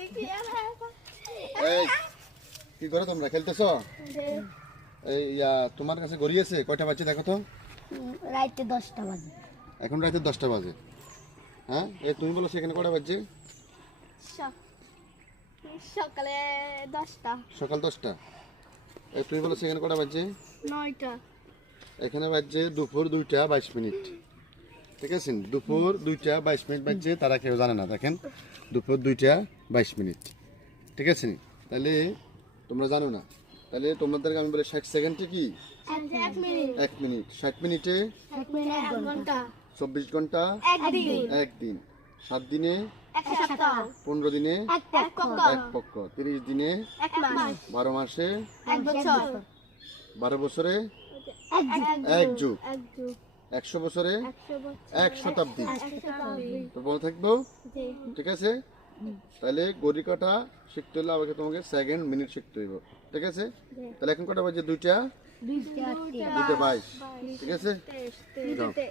এই কি করো তোমরা, খেলতেছ? এই তোমার কাছে ঘড়ি আছে? কয়টা বাজে দেখো তো। রাতে 10টা বাজে। এখন রাতে 10টা বাজে। হ্যাঁ, এই তুমি বলো সেখানে কয়টা বাজে? সকালে 10টা। সকাল 10টা। এই তুমি বলো সেখানে কয়টা বাজে? 9টা। এখানে বাজছে দুপুর 2টা 22 মিনিট। ঠিক আছে, দুপুর 2টা 22 মিনিট বাজছে, তারা কেউ জানে না। দেখেন, দুপুর 2টা 22 মিনিট। ঠিক আছে, তাহলে তোমরা জানো না, তাহলে তোমাদেরকে আমি বলি 60 সেকেন্ডে কি 1 মিনিট। 1 মিনিট, 60 মিনিটে 1 মিনিট 1 ঘন্টা। 24 ঘন্টা 1 দিন। 1 দিন, 7 দিনে 1 সপ্তাহ। 15 দিনে 1 পক্ষ। 1 পক্ষ, 30 দিনে 1 মাস। 12 মাসে 1 বছর। 12 বছরে 1 যুগ, যুগ। 100 বছরে 100 বছর। 1 শতাব্দী। 1 শতাব্দী। তো মনে থাকবো? জি। ঠিক আছে, তাহলে ঘড়ি কাটা শিখতে হলে আমাকে তোমাকে সেকেন্ড মিনিট শিখতে হইব। ঠিক আছে, তাহলে এখন কটা বাজে? 2টা 2টা 22। ঠিক আছে, 23।